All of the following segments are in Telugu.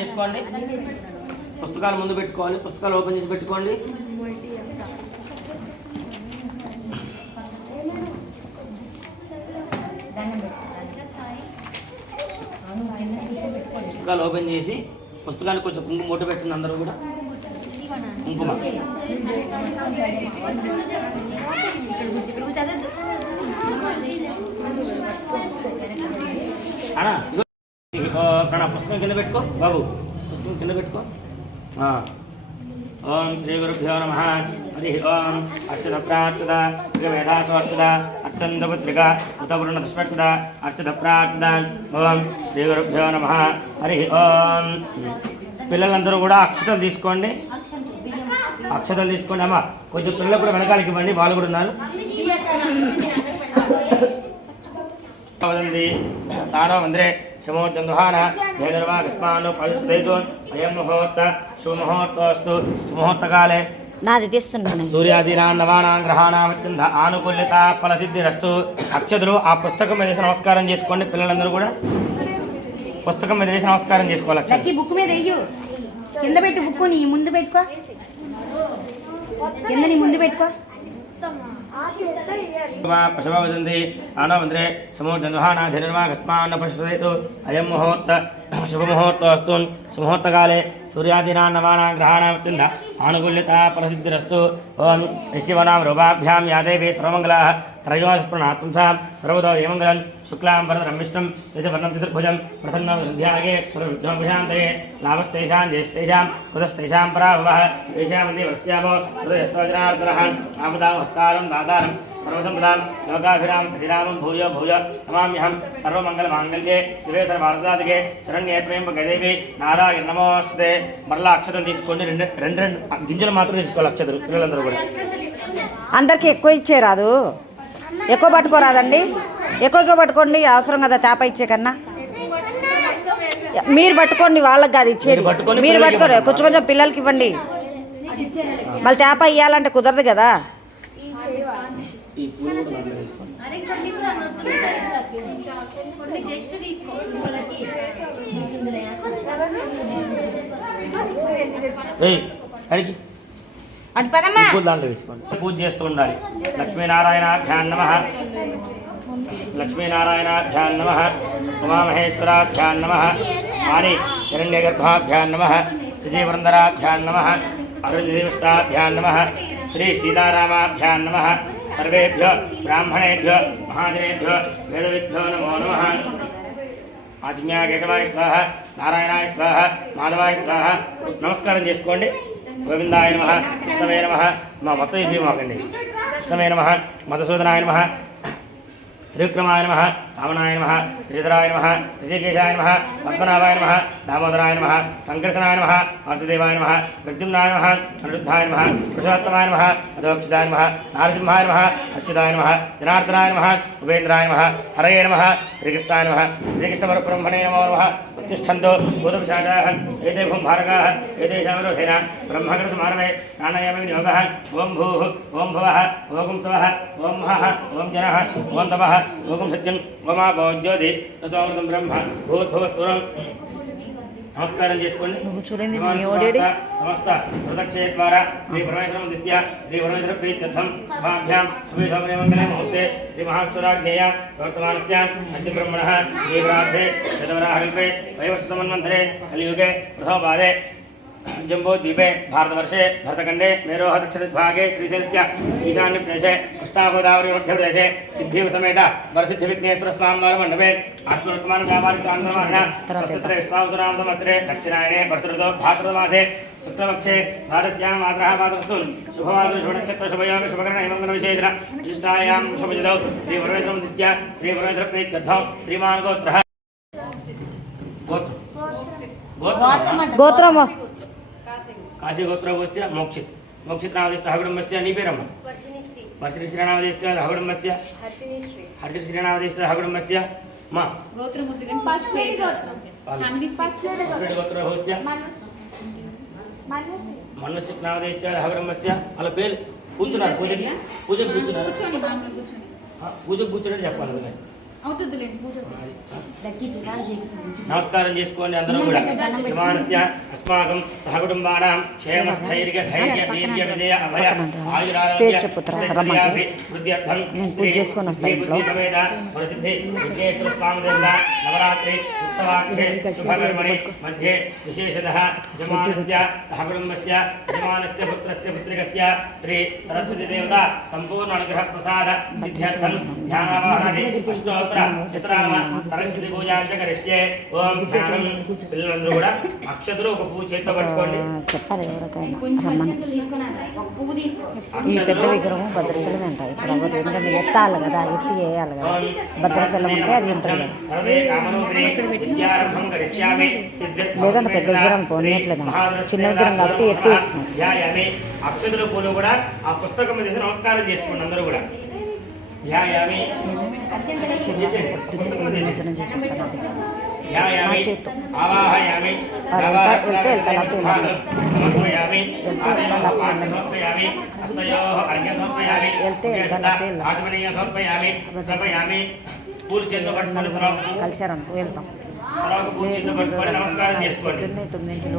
చేసుకోండి. పుస్తకాలు ముందు పెట్టుకోవాలి. పుస్తకాలు ఓపెన్ చేసి పెట్టుకోండి. పుస్తకాలు ఓపెన్ చేసి పుస్తకానికి కొంచెం కుంకుమ మూట పెట్టండి. అందరూ కూడా కుంకుమ ప్రణా పుస్తకం కింద పెట్టుకో బాబు. పుస్తకం కింద పెట్టుకో. ఓం శ్రీ గురుభ్యో నమః. హరి ఓం అర్చన ప్రార్చద శ్రీవేదాసవర్చద అర్చందపుత్రిక ఉతవృణ దుష్పక్షద అర్చద ప్రార్చద. ఓం శ్రీ గురుభ్యో నమః. హరి ఓం. పిల్లలందరూ కూడా అక్షతలు తీసుకోండి. అక్షతలు తీసుకోండి అమ్మ. కొంచెం పిల్లలు కూడా వెనకాలకి ఇవ్వండి, వాళ్ళు కూడా ఉన్నారు. మందిరే శమోర్జందుహాన భేదర్వాగస్మాను పవిత్రైతో అయం ముహూర్త శుభముహూర్తోస్తు. సుముహూర్తకాలే నాది తీస్తున్నాను. సూర్యాదీనాం నవానాం గ్రహాణాం అత్యంత ఆనుకూల్యత ఫలసిద్ధిరస్తు. అక్షతులు ఆ పుస్తకం మీద నమస్కారం చేసుకోండి. పిల్లలందరూ కూడా పుస్తకం మీద నమస్కారం చేసుకోవాలి. బుక్ మీద వెయ్యు. కింద పెట్టు. బుక్ నీ ముందు పెట్టుకో. కింద నీ ముందు పెట్టుకో. పశుభవదంతి ఆనవంద్రే సమూర్జందుహానాధిర్వాగస్మాన్న పశ్యతు అయం ముహూర్త శుభముహూర్తోస్తు. సుముహూర్తకాలే సూర్యాదీనాం నవానాం గ్రహాణాం అత్యంత ఆనుకూల్యత ఫలసిద్ధిరస్తు. ఓం శివనాం రూపాభ్యాం యా దేవీ సర్వమంగళాః త్రయోస్ఫురణాత్మసాం సర్వదో ఏమంగళం శుక్లాం వరదరం విష్ణుం శశివర్ణం చతుర్భుజం ప్రసన్నం విద్యాగే విద్యాభిశాంతయే లాభస్తేషాం జ్యేష్ఠేషాం కుతస్తేషాం పరాభవః తేషామందే వస్యామో హృదయస్తోజనార్దనః ఆపదామహత్కారం దాతారం సర్వసంపదాం లోకాభిరాం శ్రీరామం భూయో భూయ నమామ్యహం సర్వమంగళమాంగళ్యే శివే సర్వార్థసాధకే శరణ్యే త్రయంబకే దేవి నారాయణ నమోస్తుతే. మరలా అక్షతలు తీసుకోండి. రెండు గింజలు మాత్రం తీసుకోవాలి అక్షతలు. పిల్లలందరూ కూడా అందరికి ఎక్కువ ఇచ్చేరాదు, ఎక్కువ పట్టుకోరాదండి. ఎక్కువ పట్టుకోండి, అవసరం కదా తేప ఇచ్చే కన్నా. మీరు పట్టుకోండి, వాళ్ళకి కాదు ఇచ్చేది. మీరు పట్టుకోండి, కొంచెం కొంచెం పిల్లలకి ఇవ్వండి. మళ్ళీ తేప ఇవ్వాలంటే కుదరదు కదా. దాంట్లో తీసుకోండి. పూజ చేస్తూ ఉండాలి. లక్ష్మీనారాయణాభ్యాం నమః. లక్ష్మీనారాయణాభ్యాం నమః. ఉమామహేశ్వరాభ్యాం నమః. వాణి హిరణ్యగర్భాభ్యాం నమః. శ్రీవృందరాభ్యాం నమః. అరుణిష్టాభ్యాం నమః. శ్రీ సీతారామాభ్యాం నమః. సర్వేభ్యో బ్రాహ్మణేభ్యో మహాజనేభ్యో వేదవిద్భ్యో నమో నమః. ఆజ్ఞా కేశవాయ స్వాహ, నారాయణాయ స్వాహ, మాధవాయ స్వాహ. నమస్కారం చేసుకోండి. గోవిందాయ నమః. కృష్ణమే నమః. మా మొత్తం ఇవి మాకండి. కృష్ణమే నమః. మధుసూదనాయ నమః. త్రివిక్రమాయ నమః. రామనాయ నమః. శ్రీధరాయ నమః. ఋషికేశాయ నమః. పద్మనాభాయ నమః. దామోదరాయ నమః. సంకర్షణాయ నమః. వాసుదేవాయ నమః. ప్రద్యుమ్నాయ నమః. అనిరుద్ధాయ నమః. పురుషోత్తమాయ నమః. అధోక్షితాయ నమః. నారసింహాయ నమః. అచ్యుతాయ నమః. జనార్దనాయ నమః. ఉపేంద్రాయ నమః. హరయే నమః. శ్రీకృష్ణాయ నమః. శ్రీకృష్ణపరబ్రహ్మణే నమో నమః. ఉత్తిష్టంతో భూతపిశాచాః ఏతే భూంభారకాః ఏతేషామిరోధేన బ్రహ్మకరసమారమే ప్రాణాయామ యోగః. ఓం భూః ఓం భువః ఓం స్వః ఓం మహః ఓం జనః ఓం తపః ఓం సత్యం ఓమాపో జ్యోతి రసోమృతం బ్రహ్మ భూద్భువస్వరం. నమస్కారం చేసుకోండి. సమస్త ప్రదక్షిణ ద్వారా శ్రీ పరమేశ్వరం దిశ్య శ్రీ పరమేశ్వర ప్రీత్యర్థం శుభాభ్యాం శుభే శోభనే మంగళే ముహూర్తే శ్రీ మహాశ్వరాజ్ఞేయ వర్తమానస్యాం అద్యబ్రహ్మణః దీవరాధే శతవరాహకల్పే వైవస్వతమన్వంతరే కలియుగే प्रथमपादे जम्बूद्वीपे भारतवर्षे भरतखण्डे मेरोः दक्षिणभागे श्रीशैलस्य ईशान्यप्रदेशे कृष्णागोदावरी मध्यप्रदेशे सिद्धिसमेत वरसिद्धिविघ्नेश्वरस्वामिवारमण्डपे आश्ववर्तमानव्यापारिचान्द्रमाण स्वस्तित्रे विश्वावसुनाम संवत्सरे दक्षिणायने भरतऋतौ भाद्रपदमासे शुक्लपक्षे द्वादश्यां मातरः मातरस्तु शुभमातृ शुभनक्षत्रशुभयोग शुभकरण हेमङ्गलविशेषण विशिष्टायां शुभजितौ श्रीपरमेश्वरं दिश्य श्रीपरमेश्वरप्रीत्यर्थं श्रीमान् गोत्रः गोत्रम काशी गोत्रस्य मोक्षित मोक्षित नामदेश सहकुटुम्बस्य नी पेरम्म वर्षिणी श्री नामदेश सहकुटुम्बस्य हर्षिणी श्री नामदेश सहकुटुम्बस्य मा गोत्रमुद्दिगन फर्स्ट पेट फैमिली फर्स्ट गोत्र होस्य मनस्य नामदेश सहकुटुम्बस्य अला पेर కూర్చున్నారు పూజకి కూర్చున్నారు కూర్చొని బామ్మ కూర్చొని పూజకి కూర్చున్నట్టు చెప్పాలి అవుతుందిలేండి పూజ నమస్కారం చేసుకోండి అందరూ కూడా. విమానస్య అస్మాకం సహకుటుంబానాం క్షేమస్థైర్య ధైర్య వీర్య విజయ అభయ ఆయురారోగ్య వృద్ధ్యర్థం పూజ చేసుకొని వస్తాను ఇంట్లో. సమేత ప్రసిద్ధి విఘ్నేశ్వర స్వామి దేవత నవరాత్రి ఉత్సవాఖ్యే శుభకర్మణి మధ్యే విశేషతః యజమానస్య సహకుటుంబస్య యజమానస్య పుత్రస్య పుత్రికస్య శ్రీ సరస్వతి దేవత సంపూర్ణ అనుగ్రహ ప్రసాద సిద్ధ్యర్థం ధ్యానావాహనాది అష్టోత్తర శతనామ సరస్వతి పూజాంచ కరిష్యే. ఓం ధ్యానం. పిల్లలందరూ కూడా అక్షతలు ఒక పువ్వు చేతితో పట్టుకోండి. చెప్పాలి ఎవరికైనా రమ్మని. ఈ పెద్ద విగ్రహం భద్రాచలం అంటారు. ఇక్కడ ఎందుకంటే ఎత్తాలి కదా, ఎత్తి వేయాలి కదా. భద్రాచలం అంటే అది ఉంటుంది కదా. లేదంటే పెద్ద విగ్రహం పోనట్లేదు, చిన్న విగ్రహం కాబట్టి ఎత్తి వేస్తున్నాం. అక్షతుల పూలు కూడా ఆ పుస్తకం మీద నమస్కారం చేసుకోండి అందరూ కూడా. ధ్యాయామి ధ్యాయామి ఆవాహయామి సమర్పయామి సమర్పయామి హస్తయోః అర్ఘ్యం సమర్పయామి ఆచమనీయ సమర్పయామి సమర్పయామి. పూలు చేతితో పట్టుకొని కలిసారనుకో వెళ్తాం. పూలు చేతితో పట్టుకొని నమస్కారం చేసుకోండి. 9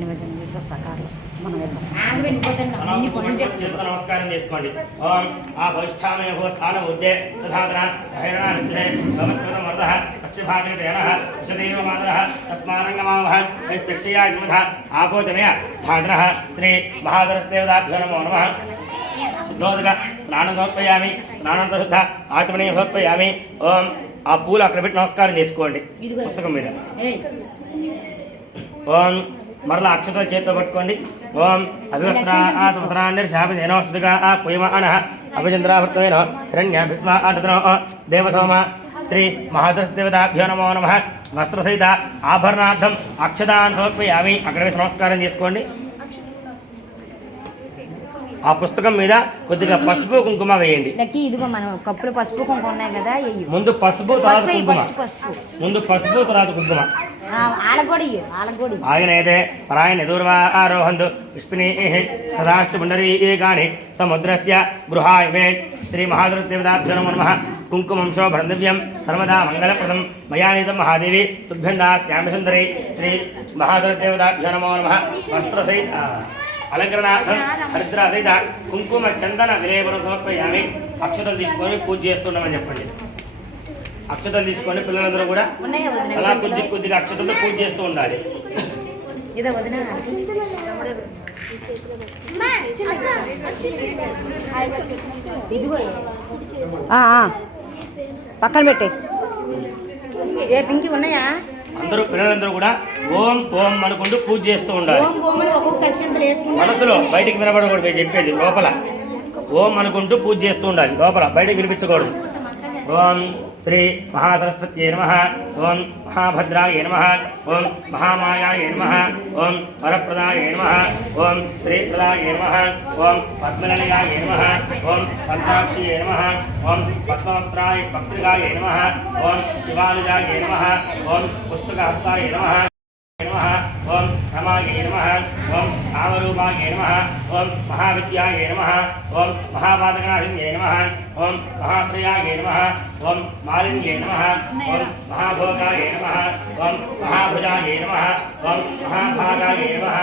నిమజ్జనం చేసి వస్తా కార్లో మనం వెళ్తాం. నమస్కారం చేసుకోండి. ఓం ఆ వైష్ఠామయ స్థాన ఉద్దే తథాదన భైరణాంతే భవస్వత మర్దః అస్యభాగేన విశదేవ మాతరః తస్మారంగమావహ యస్యక్షయా యుమధ ఆపోజనయ ధాదనః శ్రీ మహాదరస్దేవతాభ్యో నమో నమః. శుద్ధోదక స్నానం సమర్పయామి. స్నానంతో శుద్ధ ఆచమనీయ సమర్పయామి. ఓం ఆ పూలు అక్కడ పెట్టి నమస్కారం చేసుకోండి పుస్తకం మీద. ఓం మరలా అక్షతలు చేతితో పట్టుకోండి. ఓం అభివస్త్రాన్నిర్శాపితేనో సుదిగా కుయమాన అభిచంద్రావృతేన హిరణ్య భీష్మ ఆటతనో దేవసోమ శ్రీ మహాదరస్దేవతాభ్యో నమో నమః. వస్త్రసహిత ఆభరణార్థం అక్షతాన్ సమర్పయామి. అక్కడ వేసి నమస్కారం చేసుకోండి. ఆ పుస్తకం మీద కొద్దిగా పసుపు కుంకుమ వేయండి. ఇదిగో మనం కప్పులు పసుపు కుంకుమ ఉన్నాయి కదా, ముందు పసుపు తర్వాత కుంకుమ. ముందు పసుపు తర్వాత కుంకుమ. ఆయనైతే పరాయణ దూర్వారోహంతు పుష్పినీ సదాస్తు పుండరీకాని సముద్రస్య గృహాయ మే. శ్రీ మహాదరస్దేవతాభ్యో నమో నమః. కుంకుమం శోభరందివ్యం సర్వదా మంగళప్రదం మయా నీతం మహాదేవి తుభ్యం దాస్యామి సుందరి. శ్రీ మహాదరస్దేవతాభ్యో నమో నమః. వస్త్రసహిత అలంకరణార్థం హరిద్ర సహిత కుంకుమ చందన విలేపనం సమర్పయామి. అక్షతలు తీసుకొని పూజ చేస్తున్నామని చెప్పండి. అక్షతలు తీసుకొని పిల్లలందరూ కూడా అలా కొద్దిగా అక్షతలతో పూజ చేస్తూ ఉండాలి. పక్కన పెట్టి ఏ పింకి ఉన్నాయా? అందరూ పిల్లలందరూ కూడా ఓం ఓం అనుకుంటూ పూజ చేస్తూ ఉండాలి. మనసులో బయటికి వినబడకూడదు చెప్పేది, లోపల ఓం అనుకుంటూ పూజ చేస్తూ ఉండాలి, లోపల బయటకు వినిపించకూడదు. ఓం శ్రీ మహాసరస్వత్యై నమః. ఓం మహాభద్రాయ నమః. ఓం మహామాయాయ నమః. ఓం వరప్రదాయ నమః. ఓం శ్రీప్రదాయ నమః. ఓం పద్మనిలయాయ నమః. ఓం పద్మాక్షియే నమః. ఓం పద్మవక్త్రాయ పత్రికాయ నమః. ఓం శివానుజాయ నమః. ఓం పుస్తకహస్తాయ నమః. ఓం రమాయ నమః. ఓం కామరూపాయ నమః. ఓం మహావిద్యాయ నమః. ఓం మహాపాదకనాశిన్యై నమః. ఓం మహాశ్రయాయ నమః. ఓం మాలిన్యై నమః. ఓం మహాభోగాయ నమః. ఓం మహాభుజాయ నమః. ఓం మహాభాగాయ నమః.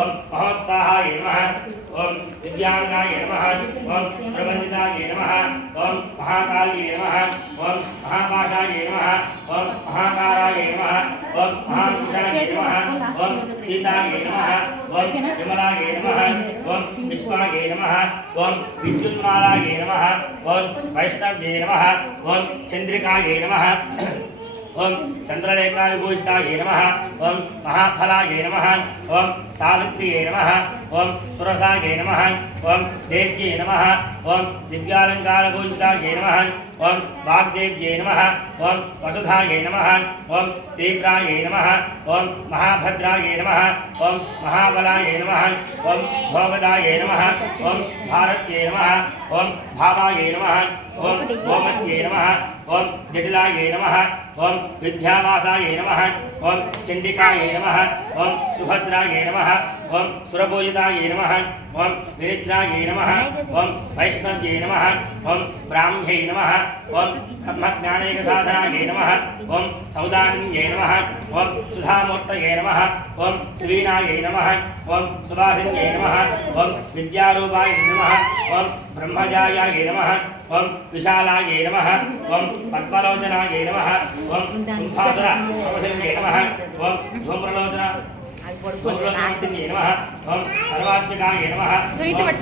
ఓం మహోత్సాహాయ నమః. ఓం దివ్యాంగాయ నమః. ఓం ప్రబంధితాయ నమః. ఓం మహాకాళ్యై నమః. ఓం మహాపాశాయ నమః. ఓం మహాకారాయ నమః. ఓం మహాపురుషాయ నమః. ఓం సీతాయ నమః. ఓం విమలాయ నమః. ఓం విశ్వాయ నమః. ఓం విద్యున్మాలాయ నమః. ఓం వైష్ణవ్యై నమః. ఓం చంద్రికాయ నమః. ఓం చంద్రలేఖావిభూషితాయ నమః. ఓం మహాఫలాయ నమః. ఓం సావిత్ర్యై నమః. ఓం సురసాయ నమః. ఓం దేవ్యై నమః. ఓం దివ్యాలంకారభూషితాయ నమః. ఓం వాగ్దేవ్యై నమః. ఓం వసుధాయ నమః. ఓం తీవ్రాయ నమః. ఓం మహాభద్రాయ నమః. ఓం మహాబలాయ నమః. ఓం భోగదాయ నమః. ఓం భారత్యై నమః. ఓం భావాయ నమః. ఓం గోమత్యై నమః. ఓం జటిలాయ నమః. ఓం విద్యావాసాయ నమః ఓం చండికాయ నమః ఓం సుభద్రాయ నమః ఓం సురపూజితాయ నమః ఓం వినిద్రాయ నమః ఓం వైష్ణవ్యై నమః ఓం బ్రాహ్మ్యై నమః ఓం బ్రహ్మజ్ఞానైక సాధనాయ నమః ఓం సౌదాన్యై నమః ఓం సుధామూర్తయే నమః ఓం శ్రీనాయ నమః ఓం సుభాసిన్యై నమః ఓం విద్యారూపాయ నమః ఓం బ్రహ్మజాయాయ నమః ఓం విశాలాయ నమః ఓం పద్మలోచనాయ నమః ఓం సింహాసుర సమధిన్యై నమః ఓం ధూమ్రలోచన ధూమ్రలోచనాయ నమః ఓం సర్వాత్మికాయ నమః ఓం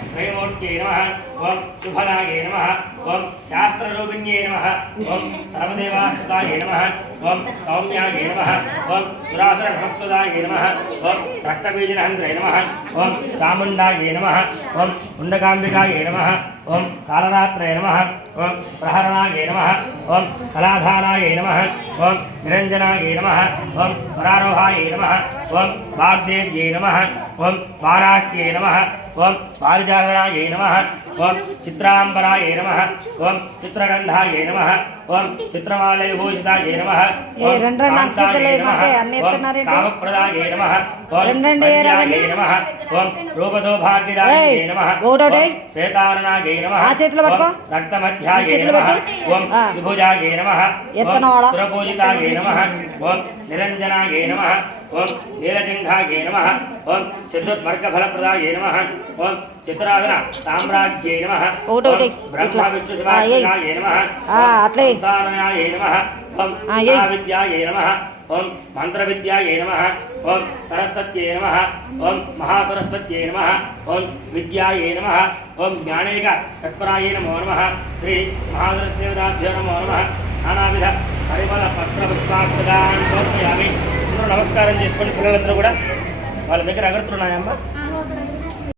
త్రైమూర్త్యై నమః ఓం శుభదాయ నమః ఓం శాస్త్రరూపిణ్యై నమః ఓం సర్వదేవాశ్రితాయ నమః ఓం సౌమ్యాయ నమః ఓం సురాసుర నమస్తుదాయ నమః ఓం రక్తబీజనహంత్రై నమః ఓం చాముండాయ నమః ఓం ముండకాంబికాయ నమః ఓం కాలరాత్రయ నమః ఓం ప్రహరణాయ నమః ఓం కళాధారాయ నమః ఓం నిరంజనాయ నమః ఓం పరారోహాయ నమః ఓం వాగ్దేవ్యై నమః ఓం వారాహ్యై నమః ఓం పారిజాతరాయ నమః ఓం చిత్రాంబరాయ నమః ఓం చిత్రగంధాయ నమః ఓం చిత్రమాలయ భూషితాయ నమః ఓం కామప్రదాయ నమః ఓం ప్రజ్ఞాయ నమః ఓం రూపసౌభాగ్యదాయ నమః ఓం శ్వేతారణాయ నమః ఓం రక్తమధ్యాయ నమః ఓం విభుజాయ నమః ఓం సురపూజితాయ నమః ఓం నిరంజనాయ నమః ఓం నీలజంఘాయ నమః ఓం చతుర్వర్గఫలప్రదాయ నమః ఓం చిత్రాధన సామ్రాజ్యై నమః ఓం బ్రహ్మ విష్ణు శివాయ నమః సంసారణాయ నమః ఓం మహావిద్యాయ నమః ఓం మంత్రవిద్యాయ నమః ఓం సరస్వత్యై నమః ఓం మహాసరస్వత్యై నమః ఓం విద్యాయ నమః ఓం జ్ఞానైక తత్పరాయ నమో నమః శ్రీ మహాసరస్వతాభ్యో నమో నమః నానావిధ పరిమళ పత్ర పుష్పాక్షదాన్ సమర్పయామి. నమస్కారం చేసుకోండి పిల్లలందరూ కూడా. వాళ్ళ దగ్గర అగరుతున్నాయమ్మా.